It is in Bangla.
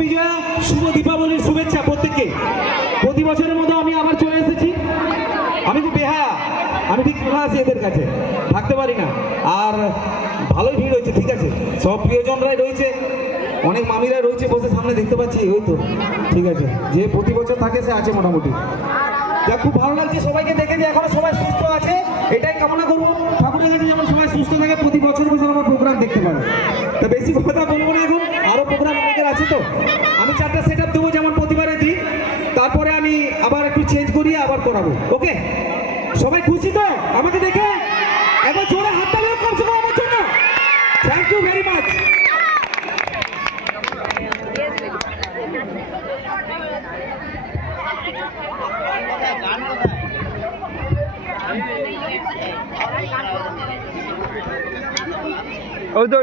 বিজয়া, শুভ দীপাবলির শুভেচ্ছা প্রত্যেককে। প্রতি বছরের মতো আমি আবার চলে এসেছি। আমি খুব বেহায়া, আমি ঠিক শোনা আছি এদের কাছে, থাকতে পারি না। আর ভালোই ভিড় হয়েছে, ঠিক আছে, সব প্রিয়জনরাই রয়েছে, অনেক মামিরা রয়েছে বসে সামনে দেখতে পাচ্ছি, ওই তো ঠিক আছে, যে প্রতি বছর থাকে সে আছে মোটামুটি। যা খুব ভালো লাগছে সবাইকে দেখে, যে এখনো সবাই সুস্থ আছে, এটাই কামনা করবো ঠাকুরের কাছে, যেমন সবাই সুস্থ থাকে, প্রতি বছর বছর আমার প্রোগ্রাম দেখতে পারে। তো বেশি কথা বলবো না, এখন আরো প্রোগ্রাম অনেকের আছে, তো আমি 4টা সেট আপ দেবো যেমন প্রতিবারে দিই, তারপরে আমি আবার একটু চেঞ্জ করিয়ে আবার করাবো। ওকে, সবাই খুশি তো আমাকে দেখে? একবার জোরে হাততালি হোক কমসে কম আমার জন্য। Thank you very much. ওই তো